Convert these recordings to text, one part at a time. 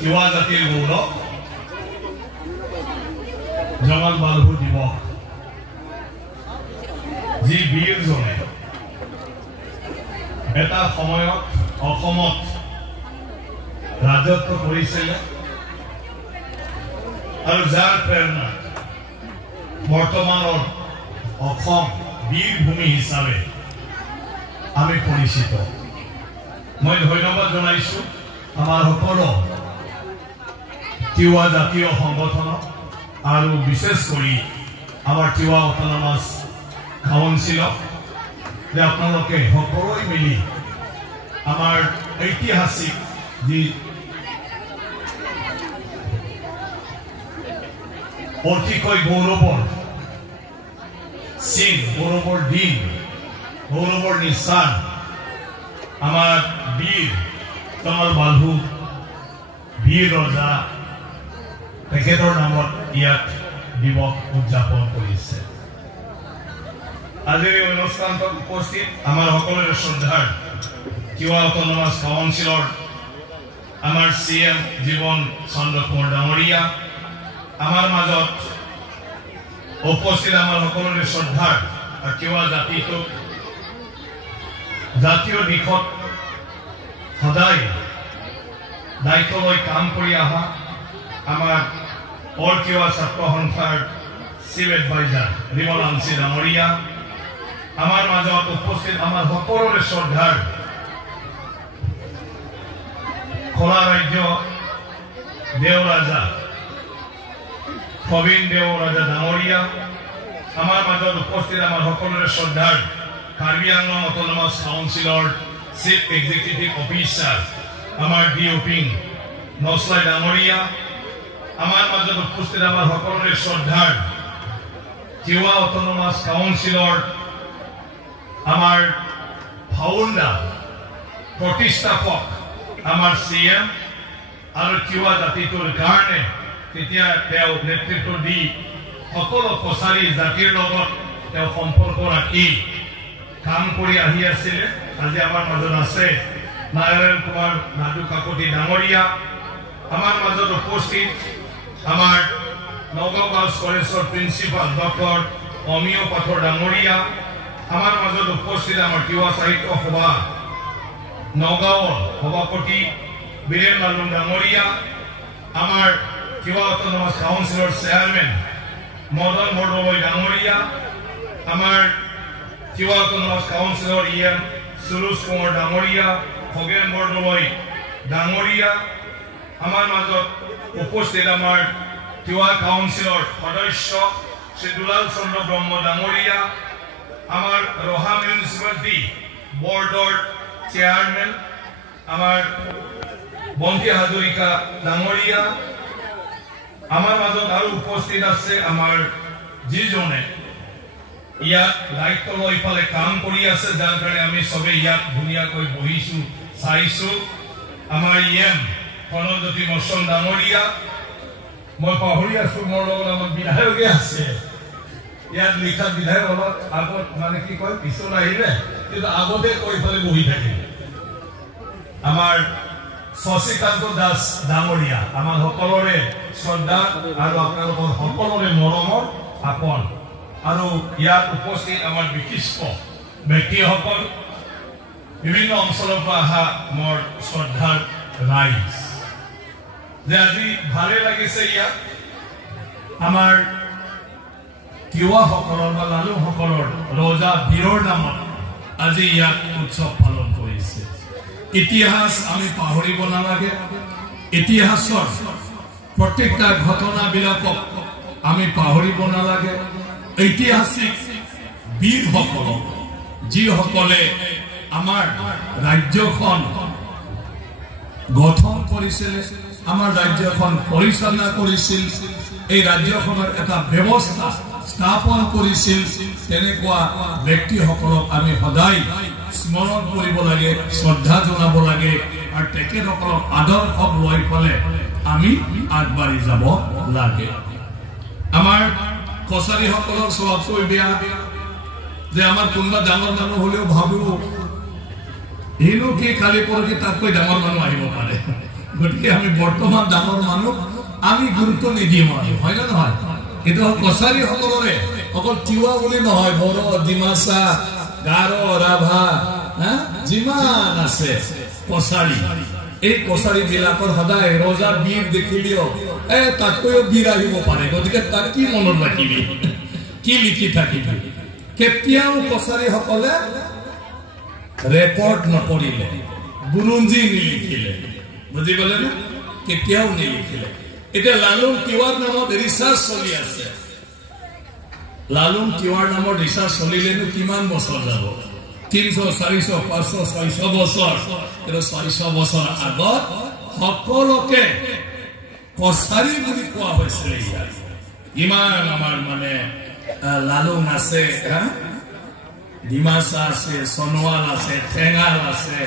তিৱা জাতিৰ গৌৰৱ জঙাল বালহু দিৱস যি বীৰজনে এটা সময়ত অসমত ৰাজত্ব কৰিছিল আৰু যাৰ প্ৰেৰণাত বৰ্তমানৰ অসম বীৰভূমি হিচাপে আমি পৰিচিত মই ধন্যবাদ জনাইছো আমাৰ সকলো তিৱা জাতীয় সংগঠনক আৰু বিশেষ কৰি আমাৰ তিৱা অটোনমাস কাউন্সিলক যে আপোনালোকে সকলোৱে মিলি আমাৰ ঐতিহাসিক যি অতিকৈ গৌৰৱৰ চিন গৌৰৱৰ দিন গৌৰৱৰ নিশান আমাৰ বীৰ জঙাল বালহু বীৰ ৰজা তেখেতৰ নামত ইয়াত দিৱস উদযাপন কৰিছে আজিৰ এই অনুষ্ঠানত উপস্থিত আমাৰ সকলোৰে শ্ৰদ্ধাৰ তিৱা অটোনমাস কাউন্সিলৰ আমাৰ CM জীবন চন্দ্ৰ কুমাৰ ডাঙৰীয়া আমাৰ মাজত উপস্থিত আমাৰ সকলোৰে শ্ৰদ্ধাৰ তিৱা জাতিটোক জাতীয় দিশত সদায় দায়িত্ব লৈ কাম কৰি অহা আমাৰ অল তিৱা ছাত্ৰ সন্থাৰ চিফ এডভাইজাৰ বিমল আঞ্চি ডাঙৰীয়া আমাৰ মাজত উপস্থিত আমাৰ সকলোৰে শ্ৰদ্ধাৰ খোলা ৰাজ্য দেওৰাজা প্ৰবীণ দেওৰাজা ডাঙৰীয়া আমাৰ মাজত উপস্থিত আমাৰ সকলোৰে শ্ৰদ্ধাৰ কাৰ্বি আংলং অটোনমাস কাউন্সিলৰ চিফ এক্সিকিউটিভ অফিচাৰ আমাৰ DOP নছলাই ডাঙৰীয়া আমাৰ মাজত উপস্থিত আমাৰ সকলোৰে শ্ৰদ্ধাৰ তিৱা অটোনমাস কাউন্সিলৰ আমাৰ ফাউণ্ডাৰ প্ৰতিষ্ঠাপক আমাৰ CM আৰু তিৱা জাতিটোৰ কাৰণে তেতিয়া তেওঁ নেতৃত্ব দি সকলো কছাৰী জাতিৰ লগত তেওঁ সম্পৰ্ক ৰাখি কাম কৰি আহি আছিল আজি আমাৰ মাজত আছে নাৰায়ণ কুমাৰ নাদু কাকতি ডাঙৰীয়া আমাৰ মাজত উপস্থিত আমাৰ নগাঁও গাৰ্লছ কলেজৰ প্ৰিন্সিপাল ডক্টৰ অমিয় পাথৰ ডাঙৰীয়া আমাৰ মাজত উপস্থিত আমাৰ তিৱা সাহিত্য সভা নগাঁৱৰ সভাপতি বীৰেন লালুং ডাঙৰীয়া আমাৰ তিৱা অটোনমাস কাউন্সিলৰ চেয়াৰমেন মদন বৰদলৈ ডাঙৰীয়া আমাৰ তিৱা অটোনমাস কাউন্সিলৰ EM সুৰুজ কুমাৰ ডাঙৰীয়া খগেন বৰদলৈ ডাঙৰীয়া আমাৰ মাজত উপস্থিত আমাৰ তিৱা কাউন্সিলৰ সদস্য শ্ৰী দুলাল চন্দ্ৰ ব্ৰহ্ম ডাঙৰীয়া আমাৰ ৰহা মিউনিচিপালিটি বৰ্ডৰ চেয়াৰমেন আমাৰ বন্তি হাজৰিকা ডাঙৰীয়া আমাৰ মাজত আৰু উপস্থিত আছে আমাৰ যিজনে ইয়াত দায়িত্ব লৈ পালে কাম কৰি আছে যাৰ কাৰণে আমি সবে ইয়াত ধুনীয়াকৈ বহিছো চাইছো আমাৰ EM প্ৰণৱজ্যোতি মৰ্চন ডাঙৰীয়া মই পাহৰি আছো মোৰ লগত আমাৰ বিধায়কে আছে ইয়াত লিখা বিধায়ক অলপ আগত মানে কি কয় পিছত আহিলে কিন্তু আগতে কৈ পালে বহি থাকিলে আমাৰ শশীকান্ত দাস ডাঙৰীয়া আমাৰ সকলোৰে শ্ৰদ্ধা আৰু আপোনালোকৰ সকলোৰে মৰমৰ আপোন আৰু ইয়াত উপস্থিত আমাৰ বিশিষ্ট ব্যক্তিসকল বিভিন্ন অঞ্চলৰ পৰা অহা মোৰ শ্ৰদ্ধাৰ ৰাইজ যে আজি ভালে লাগিছে ইয়াত আমাৰ তিৱাসকলৰ বা লালুসকলৰ ৰজা বীৰৰ নামত আজি ইয়াত উৎসৱ পালন কৰিছে ইতিহাস আমি পাহৰিব নালাগে ইতিহাসৰ প্ৰত্যেকটা ঘটনাবিলাকক আমি পাহৰিব নালাগে ঐতিহাসিক বীৰসকলক যিসকলে আমাৰ ৰাজ্যখন গঠন কৰিছিল আমাৰ ৰাজ্যখন পৰিচালনা কৰিছিল এই ৰাজ্যখনৰ এটা ব্যৱস্থা স্থাপন কৰিছিল তেনেকুৱা ব্যক্তিসকলক আমি সদায় স্মৰণ কৰিব লাগে শ্ৰদ্ধা জনাব লাগে আৰু তেখেতসকলক আদৰ্শ লৈ পেলাই আমি আগবাঢ়ি যাব লাগে আমাৰ কছাৰীসকলৰ স্বভাৱটো বেয়া যে আমাৰ কোনোবা ডাঙৰ মানুহ হলেও ভাবো এনো কি কালি পৰহি তাতকৈ ডাঙৰ মানুহ আহিব পাৰে গতিকে আমি বৰ্তমান ডাঙৰ মানুহ আমি গুৰুত্ব নিদিওঁ আৰু হয় না নহয় এইটো কছাৰী সকলৰে অকল তিৱা বুলি নহয় বড়ো ডিমাচা গাৰো ৰাভা যিমান আছে কছাৰী এই কছাৰী বিলাকৰ সদায় ৰজা বীৰ দেখিলেও তাতকৈও বীৰ আহিব পাৰে গতিকে তাক কি মনত ৰাখিবি কি লিখি থাকিবি কেতিয়াও কছাৰী সকলে ৰেকৰ্ড নকৰিলে বুৰঞ্জী নিলিখিলে বুজি পালে না কেতিয়াও নিলিখিলে এতিয়া লালুং তিৱাৰ নামত ৰিচাৰ্চ চলি আছে লালুং তিৱাৰ নামত ৰিচাৰ্চ চলিলেনো কিমান বছৰ যাব 300 400 500 600 বছৰ কিন্তু 600 বছৰ আগত সকলোকে কছাৰী বুলি কোৱা হৈছিল ইমান আমাৰ মানে লালুং আছে ডিমাচা আছে সোণোৱাল আছে ঠেঙাল আছে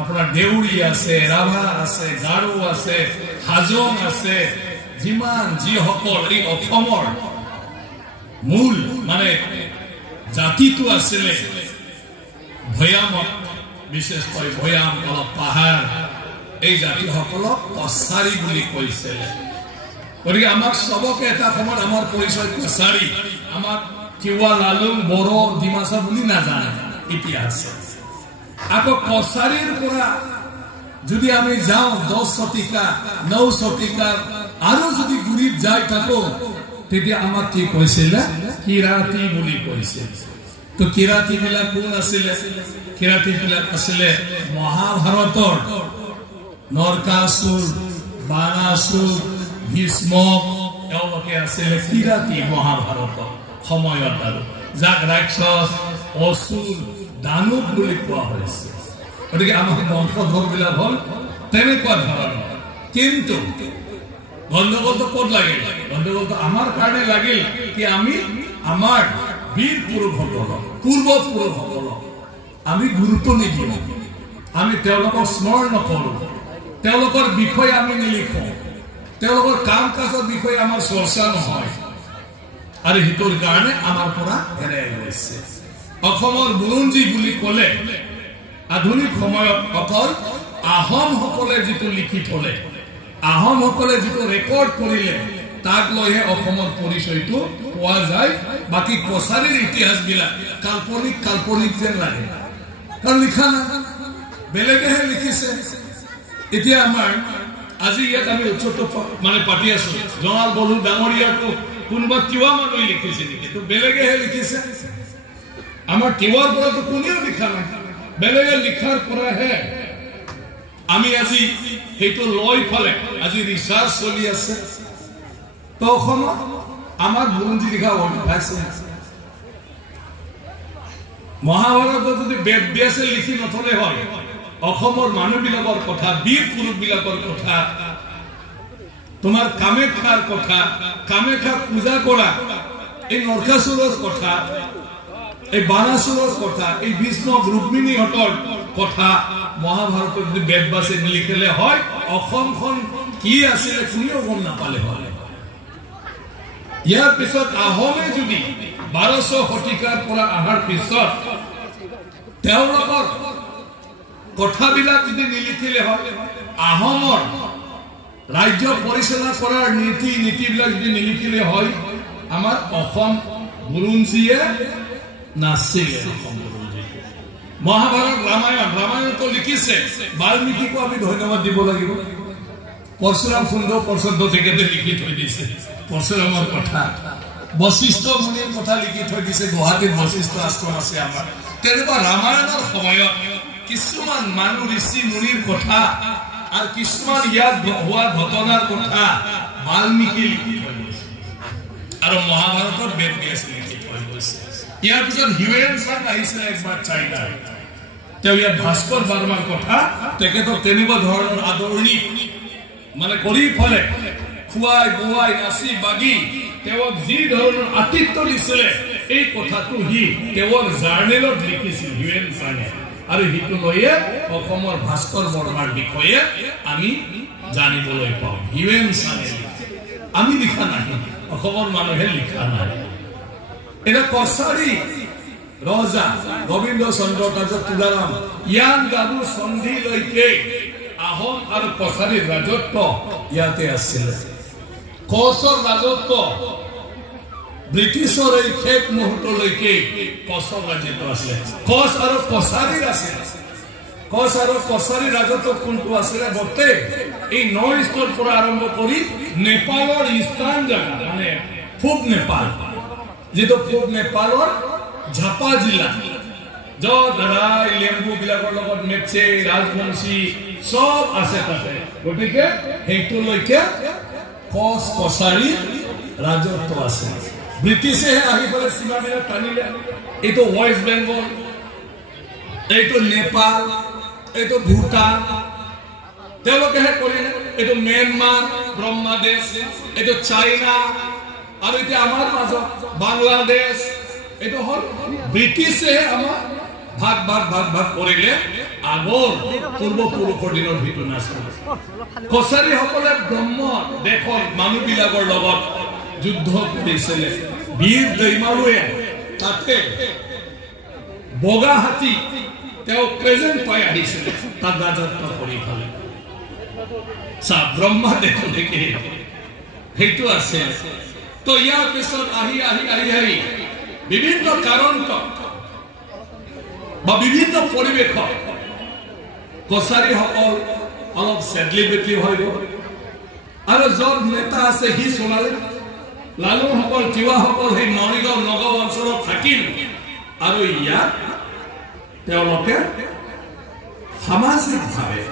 আপোনাৰ দেউৰী আছে ৰাভা আছে গাৰো আছে হাজং আছে যিমান যিসকল এই অসমৰ মূল মানে জাতিটো আছিলে ভৈয়ামত বিশেষকৈ ভৈয়াম অলপ পাহাৰ এই জাতিসকলক কছাৰী বুলি কৈছিলে গতিকে আমাক সবকে এটা সময়ত আমাৰ পৰিচয় কছাৰী আমাক তিৱা লালুং বড়ো ডিমাচা বুলি নাজানে ইতিহাস আকৌ কছাৰীৰ পৰা যদি আমি যাওঁ 10 শতিকা 9 শতিকা আৰু যদি গুৰিত যাই থাকো তেতিয়া আমাক কি কৈছিলে কিৰাতী বুলি কৈছিল তো কিৰাতী বিলাক কোন আছিলে কিৰাতী বিলাক আছিলে মহাভাৰতৰ নৰকাসুৰ বানাসুৰ ভীষ্ম এওঁলোকে আছিলে কিৰাতী মহাভাৰতৰ সময়ত আৰু যাক ৰাক্ষস অসুৰ দানৱ বুলি কোৱা হৈছে গতিকে আমাৰ বংশধৰ বিলাক হল তেনেকুৱা ধৰণৰ কিন্তু গণ্ডগোলটো ক'ত লাগিল গণ্ডগোলটো আমাৰ কাৰণে লাগিল কি আমি আমাৰ বীৰ পুৰুষসকলক পূৰ্বপুৰুষসকলক আমি গুৰুত্ব নিদিওঁ আমি তেওঁলোকক স্মৰণ নকৰোঁ তেওঁলোকৰ বিষয়ে আমি নিলিখোঁ তেওঁলোকৰ কাম কাজৰ বিষয়ে আমাৰ চৰ্চা নহয় আৰু হিতৰ কাৰণে আমাৰ পৰা হেৰাই গৈছে অসমৰ বুৰঞ্জী বুলি ক'লে আধুনিক সময়ত অকল আহোমসকলে যিটো লিখি থলে আহোমসকলে যিটো ৰেকৰ্ড কৰিলে তাক লৈহে অসমৰ পৰিচয়টো পোৱা যায় বাকি কছাৰীৰ ইতিহাস বিলাক কাল্পনিক কাল্পনিক যেন লাগে কাৰণ লিখা নাই বেলেগেহে লিখিছে এতিয়া আমাৰ আজি ইয়াত আমি উচ্চত মানে পাতি আছো জঙাল বলু ডাঙৰীয়াটো কোনোবা তিৱা মানুহে লিখিছে নেকি তো বেলেগেহে লিখিছে আমাৰ তিৱাৰ পৰাতো কোনেও লিখা নাই বেলেগে লিখাৰ পৰাহে আমি আজি সেইটো লৈ ফলে আজি ৰিচাৰ্চ চলি আছে তো অসমত আমাৰ বুৰঞ্জী লিখা অভ্যাস মহাভাৰতত যদি বেদ ব্যাসে লিখি নথলে হয় অসমৰ মানুহবিলাকৰ কথা বীৰ পুৰুষবিলাকৰ কথা তোমাৰ কামেখ্যাৰ কথা কামেখ্যা পূজা কৰা এই নৰকাসুৰৰ কথা এই বানাসুৰৰ কথা এই ভীষ্ম ৰুক্মিণীহঁতৰ কথা মহাভাৰতত যদি বেদ ব্যাসে লিখিলে হয় অসমখন কি আছিলে কোনেও গম নাপালে হয় ইয়াৰ পিছত আহোমে যদি 1200 শতিকাৰ পৰা আহাৰ পিছত তেওঁলোকৰ কথাবিলাক যদি নিলিখিলে হয় আহোমৰ ৰাজ্য পৰিচালনা কৰাৰ নীতিবিলাক যদি নিলিখিলে হয় আমাৰ অসম বুৰঞ্জীয়ে নাছিলে মহাভাৰত ৰামায়ণটো লিখিছে বাল্মীকিকো আমি ধন্যবাদ দিব লাগিব পৰশুৰাম সুন্দৰ পৰ্যন্ত তেখেতে লিখি থৈ দিছে পৰশুৰামৰ কথা বশিষ্ঠ মুনিৰ কথা লিখি থৈ দিছে গুৱাহাটীত বশিষ্ঠ আশ্ৰম আছে আমাৰ তেনেকুৱা ৰামায়ণৰ সময়ত কিছুমান মানুহ ঋষি মুনিৰ কথা আৰু কিছুমান ইয়াত হোৱা ঘটনাৰ কথা বাল্মীকি লিখি থৈ গৈছে আৰু মহাভাৰতত বেদ ব্যাসে লিখি থৈ গৈছে ইয়াৰ পিছত হিউয়েন চাং আহিছিলে একবাৰ চাইনাৰ তেওঁ ইয়াত ভাস্কৰ বৰ্মাৰ কথা তেখেতক তেনেকুৱা ধৰণৰ আদৰণি মানে কৰি ফলে খুৱাই বোৱাই নাচি বাগি তেওঁক যি ধৰণৰ আতিথ্য দিছিলে এই কথাটো সি তেওঁৰ জাৰ্নেলত লিখিছিল হিউয়েন চাঙে আৰু হিটো লৈয়ে অসমৰ ভাস্কৰ বৰ্মাৰ বিষয়ে আমি জানিবলৈ পাওঁ হিউয়েন চাঙে আমি লিখা নাই অসমৰ মানুহে লিখা নাই এটা কছাৰী ৰজা গোবিন্দ চন্দ্ৰ কাজত তুলাৰাম ইয়ান গাবু সন্ধিলৈকে আহোম আৰু কছাৰীৰ ৰাজত্ব ইয়াতে আছিল কছৰ ৰাজত্ব ব্ৰিটিছৰ এই শেষ মুহূৰ্তলৈকে কছৰ ৰাজত্ব আছিল কছ আৰু কছাৰীৰ আছিল কছ আৰু কছাৰীৰ ৰাজত্ব কোনটো আছিল বৰ্তে এই নৰ্থ ইষ্টৰ পৰা আৰম্ভ কৰি নেপালৰ ইষ্টাৰ্ণ জাগা মানে পূব নেপাল যেটো পূব নেপালৰ ঝাপা জিলা যদাই লেম্বু বিলাকৰ লগত মেচে ৰাজবংশী সব আছে তাতে গতিকে হেইটোলৈকে কছ কছাৰী ৰাজত্ব আছে ব্ৰিটিছে আহি পেলে সীমাবিলাক টানিলে এইটো ওয়েস্ট বেংগল এইটো নেপাল এইটো ভূটান তেওঁলোকেহে কৰিলে এইটো म्यांमार ব্ৰহ্মদেশ এইটো চাইনা আৰু এতিয়া আমাৰ মাজত বাংলাদেশ এইটো হল ব্ৰিটিছে আমাৰ ভাগ ভাগ ভাগ ভাগ কৰিলে আগৰ পূৰ্বপুৰুষৰ দিনৰ ভিতৰত নাছিল কছাৰী সকলে ব্ৰহ্ম দেশৰ মানুহবিলাকৰ লগত যুদ্ধ কৰিছিল বীৰ জয়মালুৱে তাতে বগা হাতী তেওঁ প্ৰেজেন্ট পাই আহিছিল তাত ৰাজত্ব কৰি ফেলে ব্ৰহ্মা দেখি সেইটো আছে তো ইয়াৰ পিছত আহি আহি আহি আহি বিভিন্ন কাৰণত বা বিভিন্ন পৰিৱেশত কছাৰীসকল অলপ চেডলিবিটি হৈ গ'ল আৰু য'ত নেতা আছে সি চলালে লালুসকল তিৱাসকল সেই মৰিগাঁও নগাঁও অঞ্চলত থাকিল আৰু ইয়াত তেওঁলোকে সামাজিকভাৱে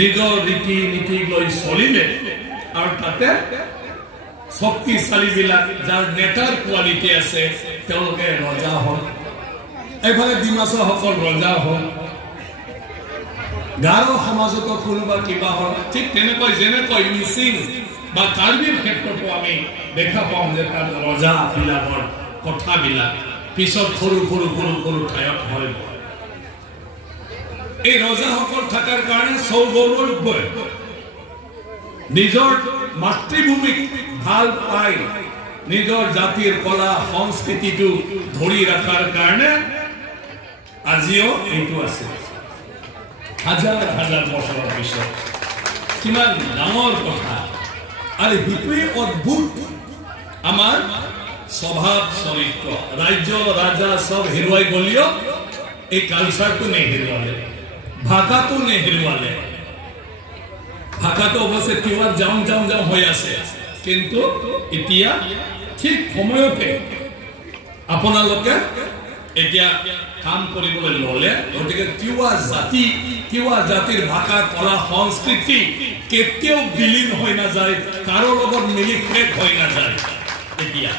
নিজৰ ৰীতি নীতি লৈ চলিলে আৰু তাতে শক্তিশালীবিলাক যাৰ নেতাৰ কোৱালিটি আছে তেওঁলোকে ৰজা হ'ল এইফালে ডিমাছাসকল ৰজা হ'ল গাৰো সমাজত কোনোবা কিবা হ'ল ঠিক তেনেকৈ যেনেকৈ মিচিং বা কাৰ্বিৰ ক্ষেত্ৰতো আমি দেখা পাওঁ যে তাত ৰজাবিলাকৰ কথাবিলাক পিছত সৰু সৰু সৰু সৰু ঠাইত হয় এই ৰজাসকল থকাৰ কাৰণে সৌগৌৰৱই নিজৰ মাতৃভূমিক ভাল পাই নিজৰ জাতিৰ কলা সংস্কৃতিটো ধৰি ৰখাৰ কাৰণে আজিও এইটো আছে হাজাৰ হাজাৰ বছৰৰ পিছত কিমান ডাঙৰ কথা আৰু সেইটোৱে অদ্ভুত আমাৰ স্বভাৱ চৰিত্ৰ ৰাজ্য ৰাজা সব হেৰুৱাই গলিও এই কালচাৰটো নেহেৰুৱালে ভাষাটো নেহেৰুৱালে ভাষাটো অৱশ্যে কিমান যাওঁ যাওঁ যাওঁ হৈ আছে কিন্তু এতিয়া ঠিক সময়তে আপোনালোকে এতিয়া কাম কৰিবলৈ ল'লে গতিকে তিৱা জাতিৰ ভাষা কলা সংস্কৃতি কেতিয়াও বিলীন হৈ নাযায় কাৰো লগত মিলি শেষ হৈ নাযায় এতিয়া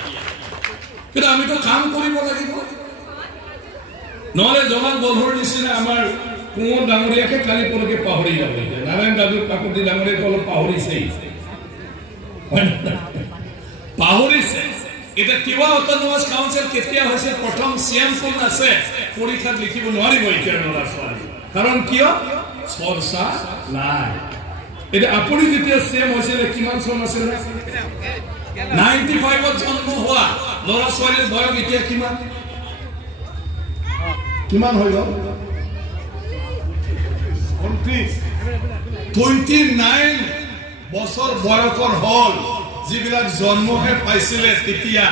কিন্তু আমিতো কাম কৰিব লাগিব নহলে জমাল বধৰ নিচিনা আমাৰ কোঁৱৰ ডাঙৰীয়াকে কালি পৰকে পাহৰি যাব নাৰায়ণ দাদুৰ কাকতি ডাঙৰীয়াক অলপ পাহৰিছে এটা তিৱা অটোনমাস কাউন্সিল কেতিয়া হৈছে প্ৰথম চিএম কোন আছে পৰীক্ষাত লিখিব নোৱাৰিব এতিয়া ল'ৰা ছোৱালী কাৰণ কিয় চৰ্চা নাই এটা আপুনি যেতিয়া চিএম হৈছিল কিমান চন আছিল 95ত জন্ম হোৱা ল'ৰা ছোৱালীৰ বয়স এতিয়া কিমান হৈ গ'ল 29 বছৰ বয়সৰ হল যিবিলাক জন্মহে পাইছিলে তেতিয়া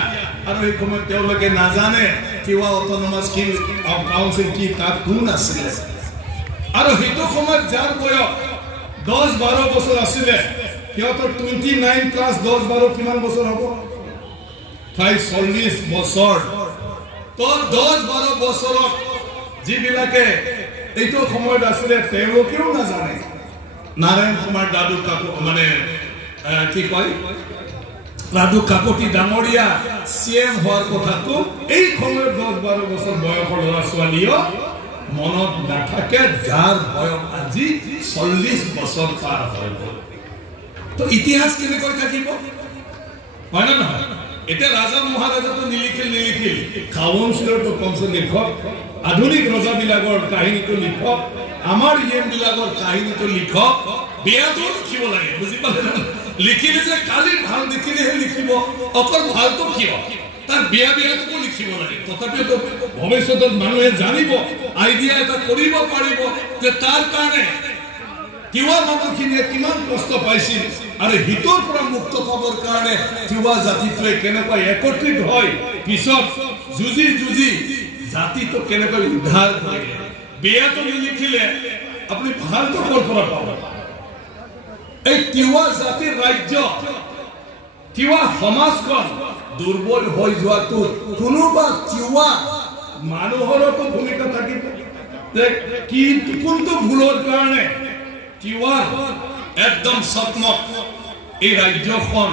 আৰু এই সময়ত তেওঁলোকে নাজানে কিবা অটোনমাস কাউন্সিল কি তাত কোন আছিলে আৰু সেইটো সময়ত যাৰ বয়স 10-12 বছৰ আছিলে সিহঁতৰ 29 প্লাস 10-12 কিমান বছৰ হ'ব প্ৰায় 40 বছৰ তো 10-12 বছৰত যিবিলাকে এইটো সময়ত আছিলে তেওঁলোকেও নাজানে নাৰায়ণ কুমাৰ দাদু মানে কি কয় দাদু কাকতি ডাঙৰীয়া চিএম হোৱাৰ কথাটো এই সময়ত 10-12 বছৰ বয়সৰ ল'ৰা ছোৱালীও মনত নাথাকে যাৰ বয়স আজি 40 বছৰ পাৰ হৈ গ'ল তো ইতিহাস কেনেকৈ থাকিব হয় না নহয় এতিয়া ৰাজা মহাৰাজাটো নিলিখিল কাউন্সিলৰটো কমছে লিখক আধুনিক ৰজাবিলাকৰ কাহিনীটো লিখক আমাৰ ইয়েমবিলাকৰ কাহিনীটো লিখক বিয়াটো লিখিব লাগে বুজি পালে লিখিলে যে কালি ভাল দেখিলেহে লিখিব অকল ভালটো কিয় তাৰ বিয়াটো লিখিব লাগে তথাপিও ভৱিষ্যতত মানুহে জানিব আইডিয়া এটা কৰিব পাৰিব যে তাৰ কাৰণে তিৱা মানুহখিনিয়ে কিমান কষ্ট পাইছিল আৰু হিতৰ পৰা মুক্ত পাবৰ কাৰণে তিৱা জাতিটোৱে কেনেকৈ একত্ৰিত হয় পিছত যুঁজি জাতিটো কেনেকৈ উদ্ধাৰ কৰিলে বিয়াটো লিখিলে আপুনি ভালটো ক'ৰ পৰা পাব এই তিৱা জাতিৰ ৰাজ্য তিৱা সমাজখন দুৰ্বল হৈ যোৱাটো কোনোবা তিৱা মানুহৰতো ভূমিকা থাকিব যে কি কোনটো ভুলৰ কাৰণে তিৱা একদম সৎমত এই ৰাজ্যখন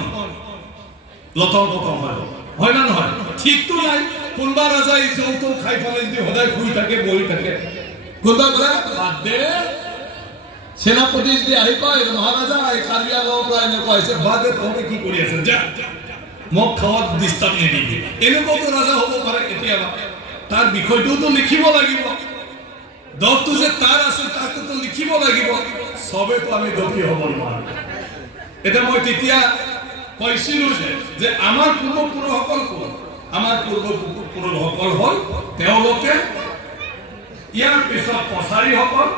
লতপতন হয় না নহয় ঠিকতো নাই কোনবা ৰাজাই যৌতুক খাই পেলাই যদি সদায় শুই থাকে বহি থাকে কোনবা বোলে বাদ দে সেনাপতি যদি আহি কয় মহাৰাজা এই কাৰ্বি আংলঙৰ পৰা এনেকুৱা হৈছে বাদ দে তহঁতে কি কৰি আছে যা মোক খাৱাত ডিষ্টাৰ্ব নিদিবি এনেকুৱাতো ৰাজা হ'ব পাৰে কেতিয়াবা তাৰ বিষয়টোতো লিখিব লাগিব দোষটো যে তাৰ আছে তাকতো লিখিব লাগিব সবেতো আমি দোষী হ'ব নোৱাৰো এটা মই তেতিয়া কৈছিলো যে আমাৰ পূৰ্বপুৰুষসকল কোন আমাৰ পূৰ্বপুৰুষসকল হ'ল তেওঁলোকে ইয়াৰ পিছত কছাৰীসকল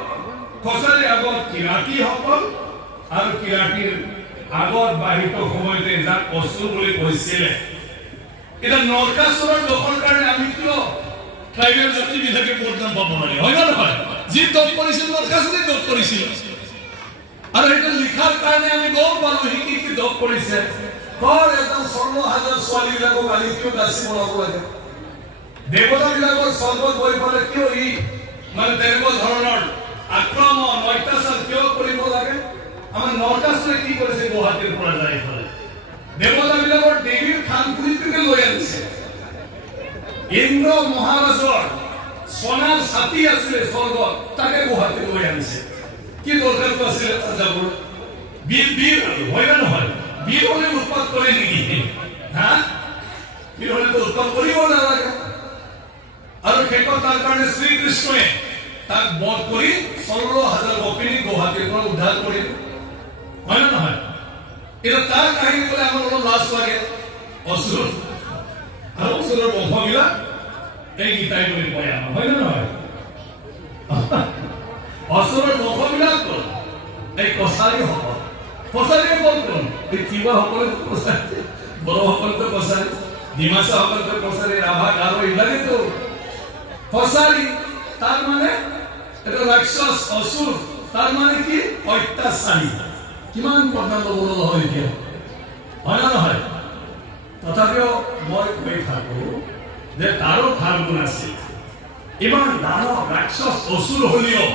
কছাৰী আগত কিৰাতীসকল আৰু কিৰাতীৰ আগত বাহিত সময়তে যাক অসুৰ বুলি কৈছিলে এটা নৰকাসুৰৰ দখল কাৰণে আমি কিয় ট্ৰাইবেল জাতিবিলাকে বদনাম পাব লাগে হয় না নহয় যি দখ কৰিছিল নৰকাসুৰে দখ কৰিছিল আৰু এটা লিখাৰ কাৰণে আমি গম পালো কি দখ কৰিছে কৰ একদম 16,000 ছোৱালীবিলাকক আনি কিয় দাসী বনাব লাগে দেৱতাবিলাকৰ স্বৰ্গত গৈ পেলাই কিয় ই মানে তেনেকুৱা ধৰণৰ আক্ৰমণ অত্যাচাৰ কিয় কৰিব লাগে আমাৰ নৰকাসুৰে কি কৰিছে গুৱাহাটীৰ পৰা যাই পেলাই দেৱতাবিলাকৰ দেৱীৰ থানপুৰীটোকে লৈ আনিছে ইন্দ্ৰ মহাৰাজৰ সোণাৰ ছাতি আছিলে স্বৰ্গত তাকে গুৱাহাটীত লৈ আনিছে কি দৰকাৰটো আছিলে যাবৰ বীৰ হয় না নহয় বীৰ হলে উৎপাত কৰে নেকি হা বীৰ হলেতো উৎপাত কৰিব নালাগে আৰু শেষত তাৰ কাৰণে শ্ৰীকৃষ্ণই তাক বধ কৰি 16,000 গোপিনী গুৱাহাটীৰ পৰা উদ্ধাৰ কৰিল হয় না নহয় এটা তাৰ কাহিনী ক'লে আমাৰ অলপ লাজ লাগে অসুৰ আৰু অসুৰৰ বংশবিলাক এই গীতাই বুলি কয় আমাৰ হয় না নহয় অসুৰৰ বংশবিলাক কোন এই কছাৰীসকল কছাৰীসকল কোন এই তিৱাসকলে কছাৰী বড়োসকলতো কছাৰী ডিমাছাসকলতো কছাৰী ৰাভা গাৰো এইবিলাকেতো কছাৰী তাৰ মানে এটা ৰাক্ষস অসুৰ তাৰ মানে কি অত্যাচাৰী কিমান বদনাম ল'ব হয় এতিয়া হয় না নহয় তথাপিও মই কৈ থাকো যে তাৰো ভাল গুণ আছে ইমান ডাঙৰ ৰাক্ষস অসুৰ হলেও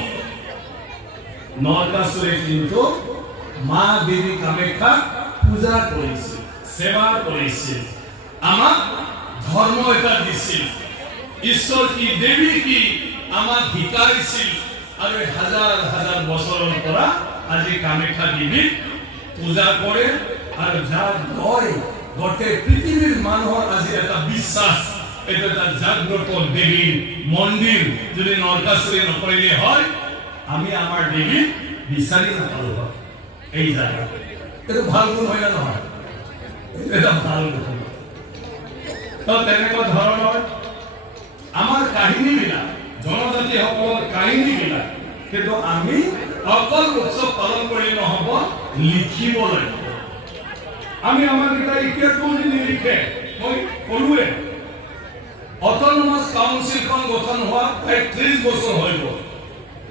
নৰকাসুৰে কিন্তু মা দেৱী কামাখ্যা পূজা কৰিছিল সেৱা কৰিছিল আমাক ধৰ্ম এটা দিছিল ঈশ্বৰ কি দেৱী কি আমাক শিকাইছিল আৰু হাজাৰ হাজাৰ বছৰৰ পৰা আজি কামাখ্যা দেৱীক পূজা কৰে আৰু যাৰ লয় গোটেই পৃথিৱীৰ মানুহৰ আজি এটা বিশ্বাস এটা জাগ্ৰত দেৱীৰ মন্দিৰ যদি নৰকাসুৰে নকৰিলে হয় আমি আমাৰ দেৱীক বিচাৰি নাপালো হয় এই জায়গা এটা ভাল গুণ হয় না নহয় এটা ভাল গুণ তো তেনেকুৱা ধৰণৰ আমাৰ কাহিনীবিলাক জনজাতিসকলৰ কাহিনীবিলাক কিন্তু আমি অকল উৎসৱ পালন কৰি নহব লিখিব লাগিব আমি আমাৰ এটা ইতিহাসখন নিলিখে মই ক'লোৱে অট'নমাছ কাউন্সিলখন গঠন হোৱা প্ৰায় 30 বছৰ হৈ গ'ল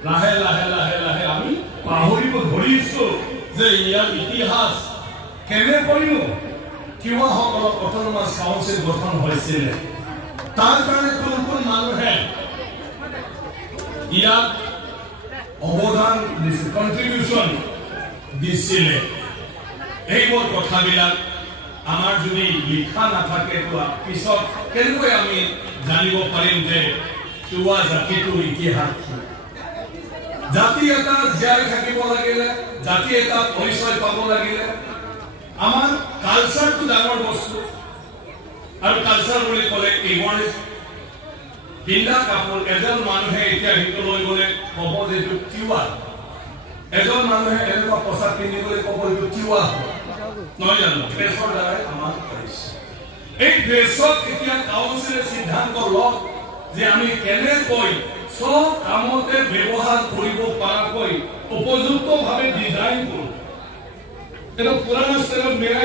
লাহে লাহে লাহে লাহে আমি পাহৰিব ধৰিছো যে ইয়াৰ ইতিহাস কেনেকৈনো তিৱাসকলৰ অট'নমাছ কাউন্সিল গঠন হৈছিলে তাৰ কাৰণে কোন কোন মানুহে ইয়াত অৱদান দিছিল কন্ট্ৰিবিউশন দিছিলে এইবোৰ কথাবিলাক আমাৰ যদি লিখা নাথাকে তো পিছত কেনেকৈ আমি জানিব পাৰিম যে তিৱা জাতিটোৰ ইতিহাস কি জাতি এটা জীয়াই থাকিব লাগিলে জাতি এটা পৰিচয় পাব লাগিলে আমাৰ কালচাৰটো ডাঙৰ বস্তু আৰু কালচাৰ বুলি ক'লে ইভন পিন্ধা কাপোৰ এজন মানুহে এতিয়া হিন্দু লৈ গ'লে ক'ব যে এইটো তিৱা এজন মানুহে এনেকুৱা পোচাক পিন্ধিবলৈ ক'ব এইটো তিৱা নহয় জানো ফেচৰ দ্বাৰাই আমাৰ কৰিছে এই ড্ৰেছত এতিয়া কাউন্সিলে সিদ্ধান্ত লওক যে আমি কেনেকৈ সব কামতে ব্যৱহাৰ কৰিব পৰাকৈ উপযুক্তভাৱে ডিজাইন কৰোঁ। এটা পুৰাना स्टाइल मेरा